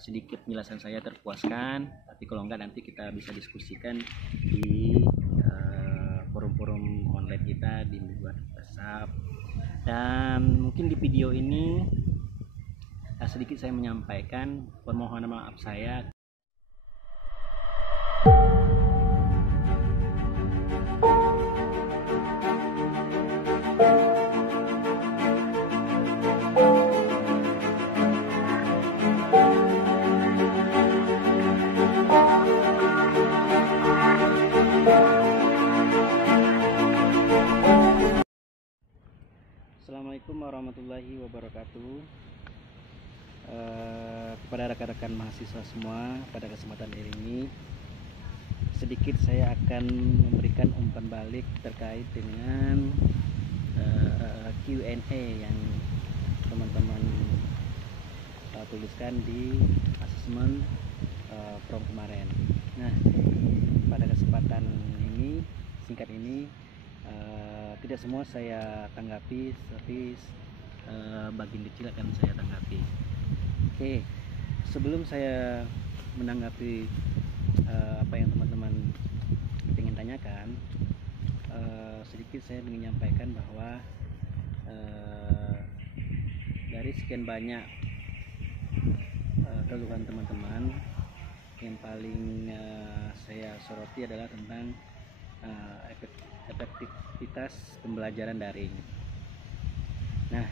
sedikit penjelasan saya terpuaskan, tapi kalau enggak nanti kita bisa diskusikan di forum-forum online kita di WhatsApp. Dan mungkin di video ini sedikit saya menyampaikan permohonan maaf saya. Assalamualaikum warahmatullahi wabarakatuh. Kepada rekan-rekan mahasiswa semua, pada kesempatan ini sedikit saya akan memberikan umpan balik terkait dengan Q&A yang teman-teman tuliskan di asesmen from kemarin. Nah, pada kesempatan ini singkat ini tidak semua saya tanggapi, tapi bagian kecil akan saya tanggapi. Oke, sebelum saya menanggapi apa yang teman-teman ingin tanyakan, sedikit saya ingin menyampaikan bahwa dari sekian banyak keluhan teman-teman, yang paling saya soroti adalah tentang efektivitas pembelajaran daring. Nah,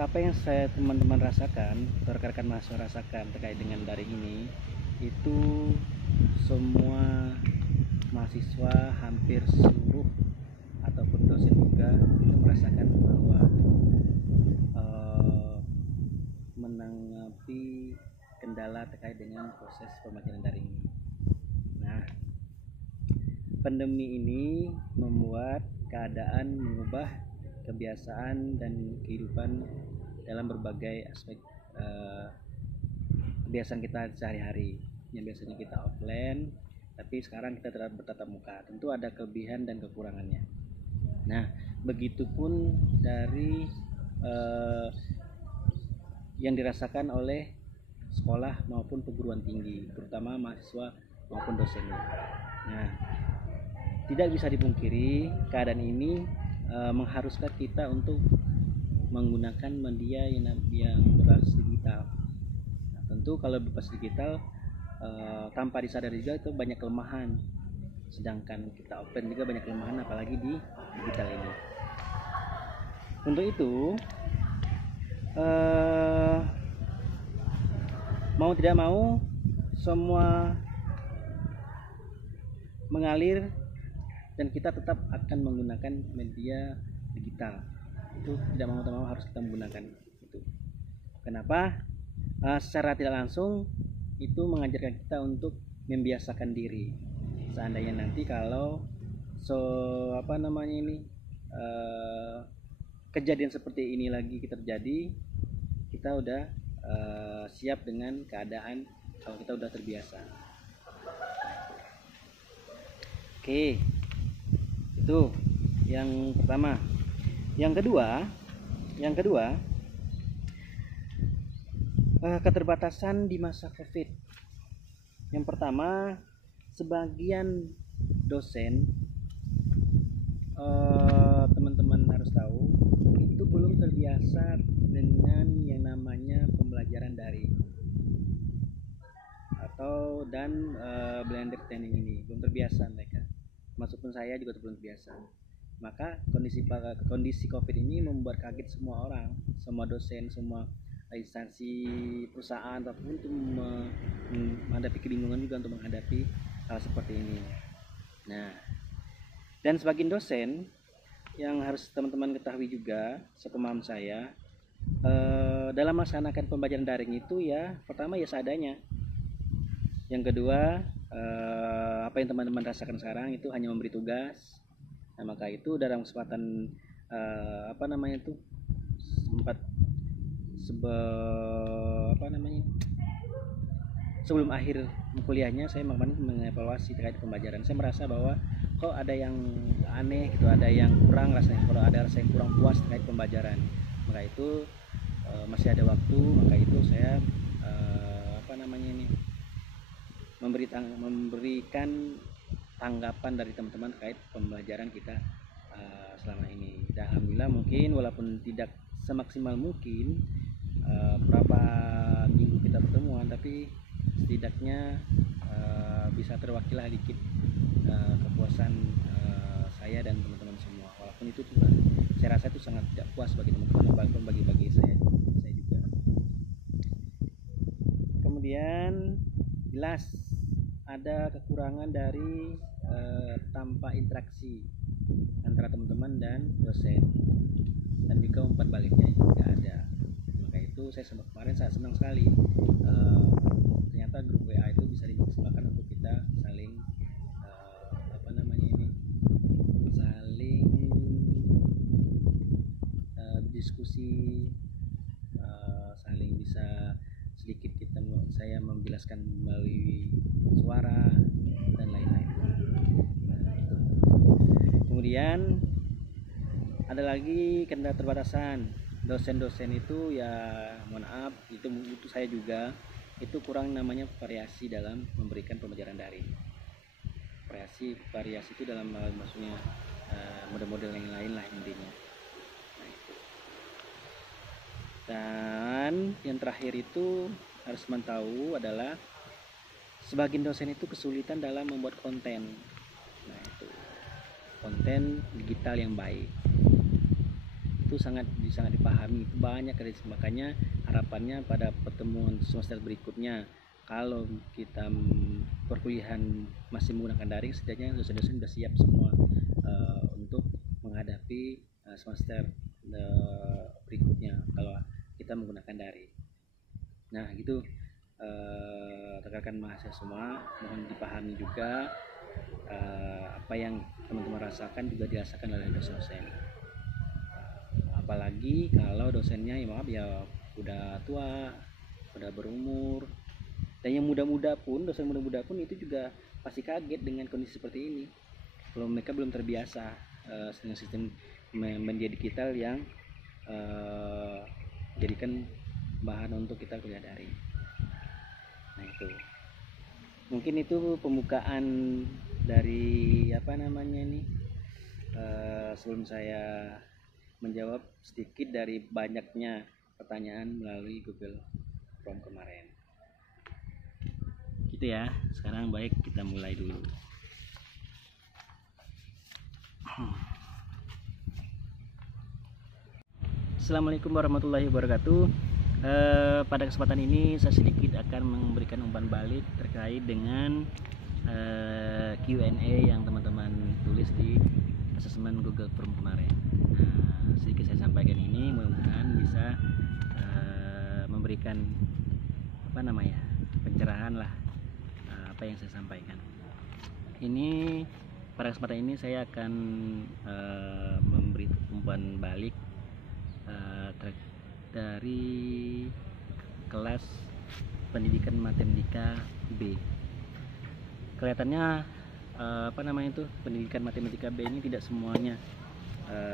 apa yang saya teman-teman rasakan, atau rekan-rekan mahasiswa rasakan terkait dengan daring ini, itu semua mahasiswa hampir seluruh ataupun dosen juga itu merasakan bahwa menanggapi kendala terkait dengan proses pembelajaran daring ini. Nah, pandemi ini membuat keadaan mengubah kebiasaan dan kehidupan dalam berbagai aspek kebiasaan kita sehari-hari. Yang biasanya kita offline, tapi sekarang kita bertatap muka. Tentu ada kelebihan dan kekurangannya. Nah, begitupun dari yang dirasakan oleh sekolah maupun perguruan tinggi, terutama mahasiswa maupun dosennya. Nah, tidak bisa dipungkiri keadaan ini mengharuskan kita untuk menggunakan media yang berbasis digital. Nah, tentu kalau berbasis digital tanpa disadari juga itu banyak kelemahan, sedangkan kita offline juga banyak kelemahan, apalagi di digital ini. Untuk itu mau tidak mau semua mengalir dan kita tetap akan menggunakan media digital. Itu tidak mau harus kita menggunakan itu. Kenapa? Secara tidak langsung itu mengajarkan kita untuk membiasakan diri. Seandainya nanti kalau kejadian seperti ini lagi terjadi, kita udah siap dengan keadaan kalau kita udah terbiasa. Oke, itu yang pertama. Yang kedua, keterbatasan di masa COVID. Yang pertama, sebagian dosen, teman-teman harus tahu, itu belum terbiasa dengan yang namanya pembelajaran daring dan blended learning ini. Belum terbiasa mereka. Masukpun saya juga belum terbiasa. Maka kondisi COVID ini membuat kaget semua orang, semua dosen, semua instansi perusahaan, ataupun untuk menghadapi kebingungan juga untuk menghadapi hal seperti ini. Nah, dan sebagian dosen yang harus teman-teman ketahui juga, sepemahaman saya, dalam melaksanakan pembelajaran daring itu ya pertama ya seadanya. Yang kedua, apa yang teman-teman rasakan sekarang itu hanya memberi tugas. Nah, maka itu dalam kesempatan sebelum akhir kuliahnya saya mengevaluasi terkait pembelajaran. Saya merasa bahwa kok ada yang aneh gitu, ada yang kurang rasanya, kalau ada rasa yang kurang puas terkait pembelajaran. Maka itu masih ada waktu, maka itu saya memberikan tanggapan dari teman-teman terkait pembelajaran kita selama ini. Dan alhamdulillah mungkin walaupun tidak semaksimal mungkin berapa minggu kita pertemuan, tapi setidaknya bisa terwakil dikit kepuasan saya dan teman-teman semua. Walaupun itu juga saya rasa itu sangat tidak puas bagi teman-teman, walaupun bagi saya juga. Kemudian jelas ada kekurangan dari tanpa interaksi antara teman-teman dan dosen, dan juga umpan baliknya tidak ada. Maka itu kemarin saya senang sekali ternyata grup WA itu bisa dimaksimalkan untuk kita saling saling diskusi, saling bisa sedikit saya menjelaskan melalui suara dan lain-lain. Kemudian ada lagi kendala terbatasan dosen-dosen itu, ya mohon maaf, itu saya juga itu kurang namanya variasi dalam memberikan pembelajaran daring. Variasi itu dalam maksudnya model-model yang lain lah intinya. Nah, itu. Dan yang terakhir itu harus tahu adalah sebagian dosen itu kesulitan dalam membuat konten. Nah, itu konten digital yang baik itu sangat dipahami, itu banyak, makanya harapannya pada pertemuan semester berikutnya kalau kita perkuliahan masih menggunakan daring, setidaknya dosen-dosen sudah siap semua untuk menghadapi semester berikutnya kalau kita menggunakan daring. Nah gitu rekan-rekan mahasiswa semua, mohon dipahami juga apa yang teman-teman rasakan juga dirasakan oleh dosen-dosen. Apalagi kalau dosennya ya udah tua, udah berumur, dan yang muda-muda pun, dosen muda-muda pun itu juga pasti kaget dengan kondisi seperti ini. Kalau mereka belum terbiasa dengan sistem media digital yang jadikan bahan untuk kita kuliah daring. Nah itu mungkin itu pembukaan dari sebelum saya menjawab sedikit dari banyaknya pertanyaan melalui Google Form kemarin. Gitu ya. Sekarang baik, kita mulai dulu. Assalamualaikum warahmatullahi wabarakatuh. Pada kesempatan ini saya sedikit akan memberikan umpan balik terkait dengan Q&A yang teman-teman tulis di asesmen Google Form kemarin. Nah, sedikit saya sampaikan ini, mudah-mudahan bisa memberikan pencerahan lah apa yang saya sampaikan. Ini pada kesempatan ini saya akan memberi umpan balik dari kelas pendidikan matematika B. Kelihatannya pendidikan matematika B ini tidak semuanya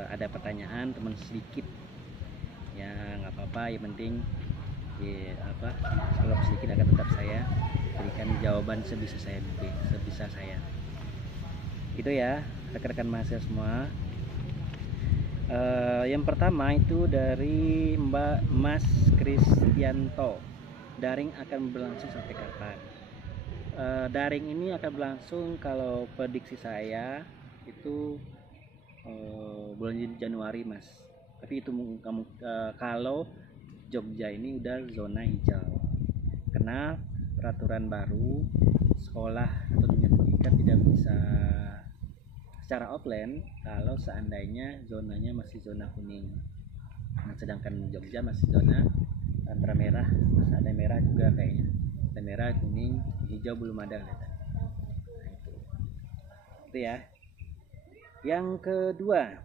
ada pertanyaan, teman sedikit ya nggak apa-apa, yang penting kalau sedikit akan tetap saya berikan jawaban sebisa saya gitu ya rekan-rekan mahasiswa semua. Yang pertama itu dari Mbak Mas Kristianto, daring akan berlangsung sampai kapan? Daring ini akan berlangsung kalau prediksi saya itu bulan Januari Mas, tapi itu kalau Jogja ini udah zona hijau karena peraturan baru sekolah atau dunia pendidikan tidak bisa secara offline kalau seandainya zonanya masih zona kuning. Nah, sedangkan Jogja masih zona antara merah, masih ada merah juga kayaknya, ada merah, kuning, hijau belum ada kelihatan. Nah, itu ya. Yang kedua,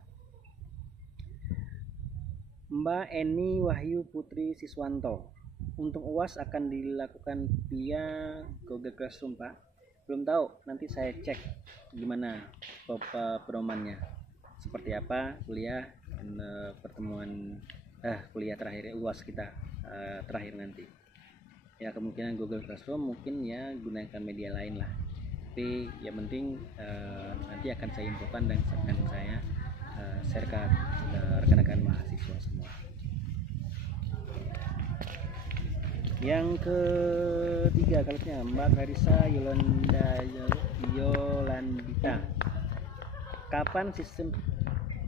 Mbak Eni Wahyu Putri Siswanto, untuk UAS akan dilakukan via Google Classroom Pak? Belum tahu, nanti saya cek gimana pedomannya, seperti apa kuliah pertemuan kuliah terakhir UAS kita terakhir nanti ya kemungkinan Google Classroom, mungkin ya gunakan media lain lah, tapi yang penting nanti akan saya infokan dan akan saya share ke rekan-rekan mahasiswa semua. Yang ketiga kasusnya Mbak Clarissa Yolandita.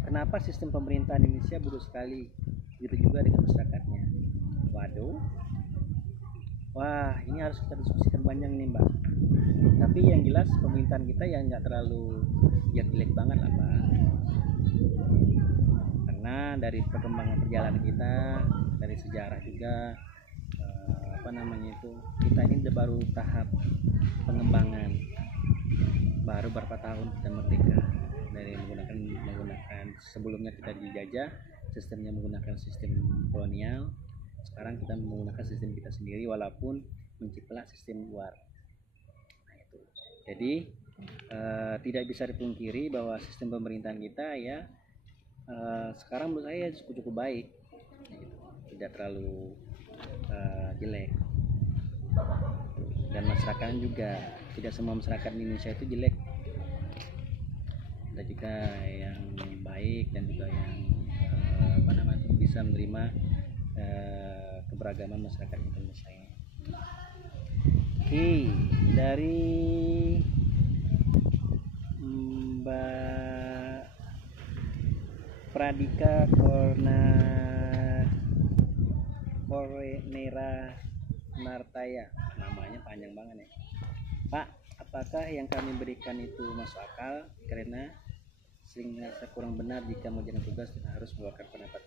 Kenapa sistem pemerintahan Indonesia buruk sekali? Begitu juga dengan masyarakatnya. Waduh. Wah, ini harus kita diskusikan panjang nih, Mbak. Tapi yang jelas pemerintahan kita yang nggak terlalu yang jelek banget lah, Mbak. Karena dari perkembangan perjalanan kita, dari sejarah juga, kita ini udah baru tahap pengembangan, baru berapa tahun kita merdeka dari menggunakan sebelumnya kita dijajah, sistemnya menggunakan sistem kolonial, sekarang kita menggunakan sistem kita sendiri walaupun menciptakan sistem luar. Nah, itu jadi tidak bisa dipungkiri bahwa sistem pemerintahan kita ya sekarang menurut saya cukup baik, tidak terlalu jelek. Dan masyarakat juga, tidak semua masyarakat Indonesia itu jelek, ada juga yang baik dan juga yang bisa menerima keberagaman masyarakat Indonesia ini. Oke, dari Mbak Pradika Kornera Martaya, namanya panjang banget ya. Pak, apakah yang kami berikan itu masuk akal? Karena sering merasa kurang benar jika menjalankan tugas dan harus mengeluarkan pendapat.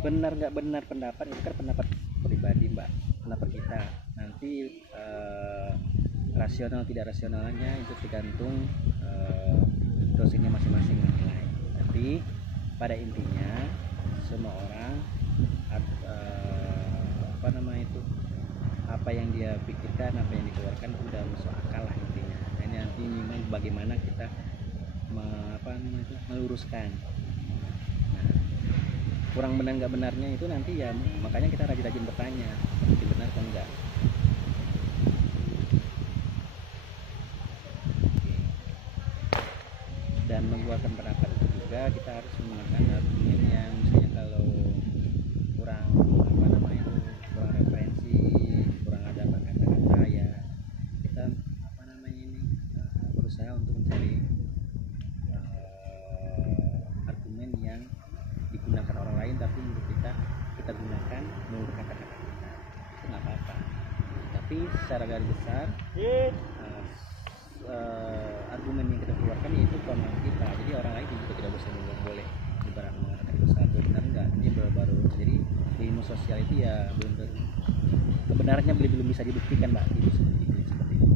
Benar nggak benar pendapat itu kan pendapat pribadi, Mbak, pendapat kita. Nanti rasional tidak rasionalnya itu tergantung dosennya masing-masing menilai. Tapi pada intinya semua orang apa yang dia pikirkan, apa yang dikeluarkan udah masuk akal lah intinya. Ini nanti bagaimana kita meluruskan. Nah, kurang benar nggak benarnya itu nanti ya makanya kita rajin-rajin bertanya mungkin benar atau enggak. Dan mengeluarkan pendapat itu juga kita harus menggunakan argumen yang misalnya kalau kurang kurang referensi, kurang ada kata-kata ya kita berusaha untuk mencari argumen yang digunakan orang lain tapi menurut kita gunakan menurut kata-kata kita, itu nggak apa-apa. Tapi secara garis besar argumen yang kita keluarkan yaitu pemahaman kita, jadi orang lain juga tidak boleh ibarat mengatakan itu satu benar enggak, ini baru jadi di ilmu sosial itu ya belum kebenarannya belum bisa dibuktikan, Mbak, itu seperti itu.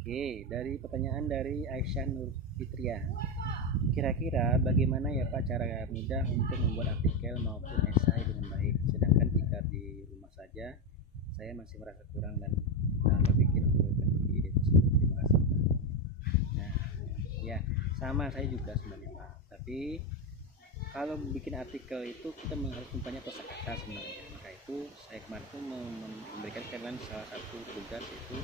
Oke, dari pertanyaan dari Aisyah Nur Fitria, kira-kira bagaimana ya Pak cara mudah untuk membuat artikel maupun esai dengan baik, sedangkan jika di rumah saja saya masih merasa kurang dan berpikir untuk ide tersebut. Terima kasih. Nah, ya sama saya juga sebenarnya, Pak. Tapi kalau bikin artikel itu kita harus mempunyai kosakata sebenarnya. Maka itu saya kemarin tuh memberikan kalian salah satu tugas yaitu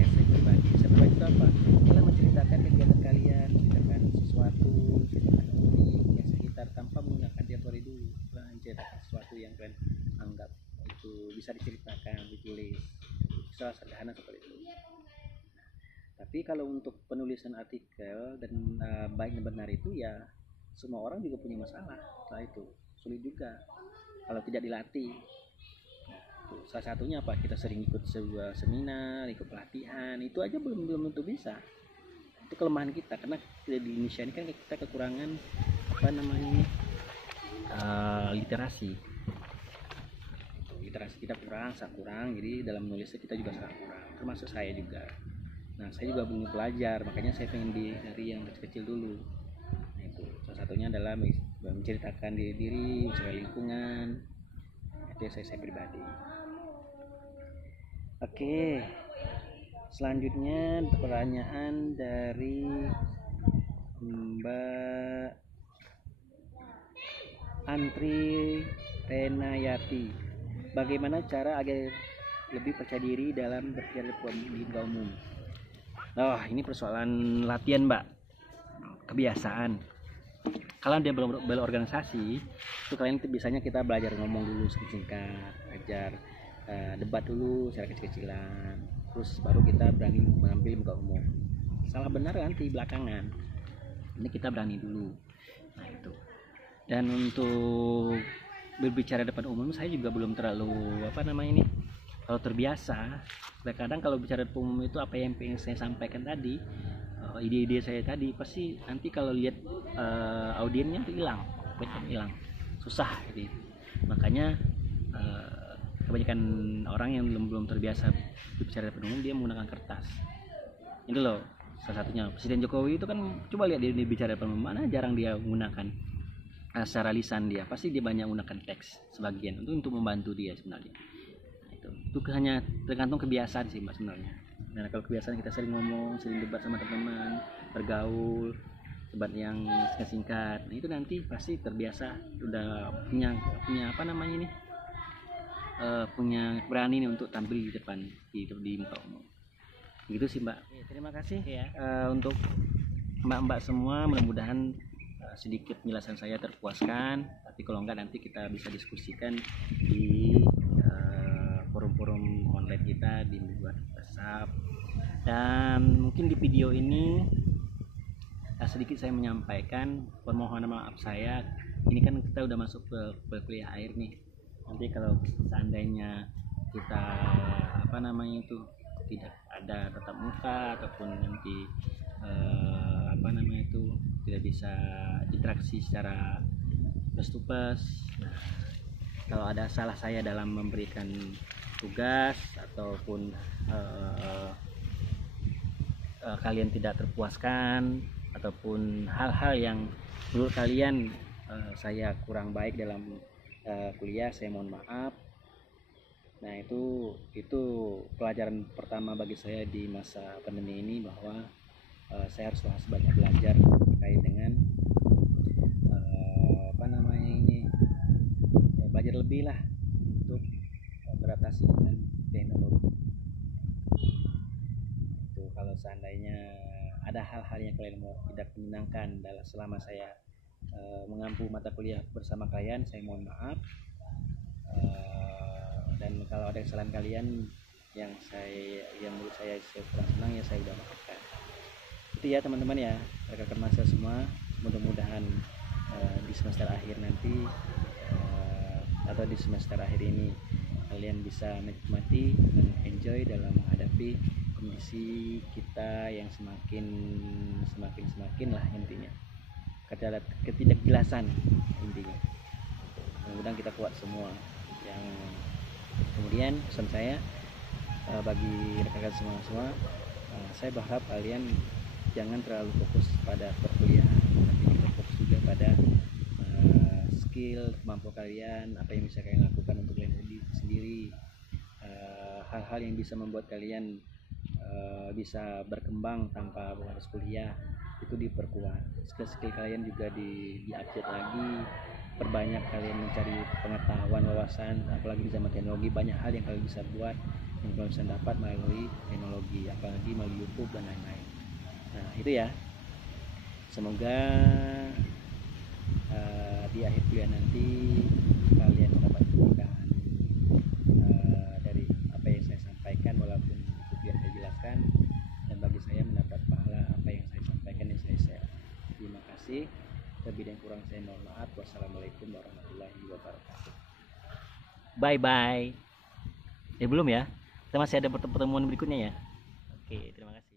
esai pribadi. Esai pribadi itu apa? Kalian menceritakan kegiatan kalian, menceritakan sesuatu, ceritakan unik yang sekitar tanpa menggunakan teori dulu. Kalian menceritakan sesuatu yang kalian anggap itu bisa diceritakan, ditulis. Salah sederhana seperti itu. Tapi kalau untuk penulisan artikel dan baik dan benar itu ya semua orang juga punya masalah. Nah itu sulit juga kalau tidak dilatih. Nah, salah satunya apa? Kita sering ikut sebuah seminar, ikut pelatihan, itu aja belum tentu bisa. Itu kelemahan kita karena di Indonesia ini kan kita kekurangan literasi. Literasi kita sangat kurang, jadi dalam menulisnya kita juga sangat kurang, termasuk saya juga. Nah saya juga belum belajar, makanya saya pengen dari yang kecil-kecil dulu. Nah itu salah satunya adalah menceritakan diri, menceritakan lingkungan, itu saya pribadi. Oke, selanjutnya pertanyaan dari Mbak Antri Renayati. Bagaimana cara agar lebih percaya diri dalam berbicara di muka umum? Oh, ini persoalan latihan, Mbak. Kebiasaan. Kalau dia belum berorganisasi, itu kalian biasanya kita belajar ngomong dulu singkat, ajar debat dulu secara kecil-kecilan, terus baru kita berani menampil muka umum. Salah benar nanti belakangan. Ini kita berani dulu. Nah itu. Dan untuk berbicara depan umum saya juga belum terlalu kalau terbiasa. Kadang kalau bicara depan umum itu apa yang pengen saya sampaikan tadi, ide-ide saya tadi pasti nanti kalau lihat audiennya itu hilang, susah gitu. Makanya kebanyakan orang yang belum terbiasa berbicara depan umum dia menggunakan kertas. Ini loh salah satunya Presiden Jokowi itu kan, coba lihat dia bicara depan umum, mana jarang dia menggunakan secara lisan, dia pasti dia banyak menggunakan teks sebagian untuk membantu dia sebenarnya. Itu hanya tergantung kebiasaan sih Mbak sebenarnya. Nah kalau kebiasaan kita sering ngomong, sering debat sama teman-teman, bergaul, debat yang singkat, nah itu nanti pasti terbiasa, udah punya punya berani nih untuk tampil di depan di muka umum. Begitu sih Mbak. Terima kasih ya untuk Mbak-mbak semua, mudah-mudahan sedikit penjelasan saya terpuaskan. Tapi kalau enggak nanti kita bisa diskusikan di forum-forum online kita di WhatsApp. Dan mungkin di video ini sedikit saya menyampaikan permohonan maaf saya. Ini kan kita udah masuk ke kuliah akhir nih. Nanti kalau seandainya kita tidak ada tatap muka ataupun nanti tidak bisa interaksi secara face to face. Nah, kalau ada salah saya dalam memberikan tugas ataupun kalian tidak terpuaskan ataupun hal-hal yang menurut kalian saya kurang baik dalam kuliah, saya mohon maaf. Nah itu pelajaran pertama bagi saya di masa pandemi ini, bahwa saya harus banyak belajar terkait dengan belajar lebih lah untuk beradaptasi dengan teknologi. Itu kalau seandainya ada hal-hal yang kalian tidak menyenangkan selama saya mengampu mata kuliah bersama kalian, saya mohon maaf. Dan kalau ada kesalahan kalian yang menurut saya kurang senang, ya saya udah maafkan. Itu ya teman-teman ya, rekan-rekan mahasiswa semua, mudah-mudahan di semester akhir nanti atau di semester akhir ini kalian bisa menikmati dan enjoy dalam menghadapi kondisi kita yang semakin lah intinya, ketidakjelasan intinya. Mudah-mudahan kita kuat semua. Yang kemudian pesan saya bagi rekan-rekan semua, saya berharap kalian jangan terlalu fokus pada perkuliahan, tapi kita fokus juga pada skill, kemampuan kalian, apa yang bisa kalian lakukan untuk kalian sendiri, hal-hal yang bisa membuat kalian bisa berkembang tanpa harus kuliah, itu diperkuat. Skill kalian juga di-update lagi, perbanyak kalian mencari pengetahuan, wawasan, apalagi di zaman teknologi banyak hal yang kalian bisa buat, yang kalian bisa dapat melalui teknologi, apalagi melalui YouTube dan lain-lain. Nah itu ya, semoga di akhir kuliah nanti kalian mendapat keberkahan dari apa yang saya sampaikan, walaupun itu tidak saya jelaskan, dan bagi saya mendapat pahala apa yang saya sampaikan, yang saya share. Terima kasih. Lebih dan kurang saya mohon maaf. Wassalamualaikum warahmatullahi wabarakatuh. Bye bye. Belum ya, kita masih ada pertemuan berikutnya ya. Oke, terima kasih.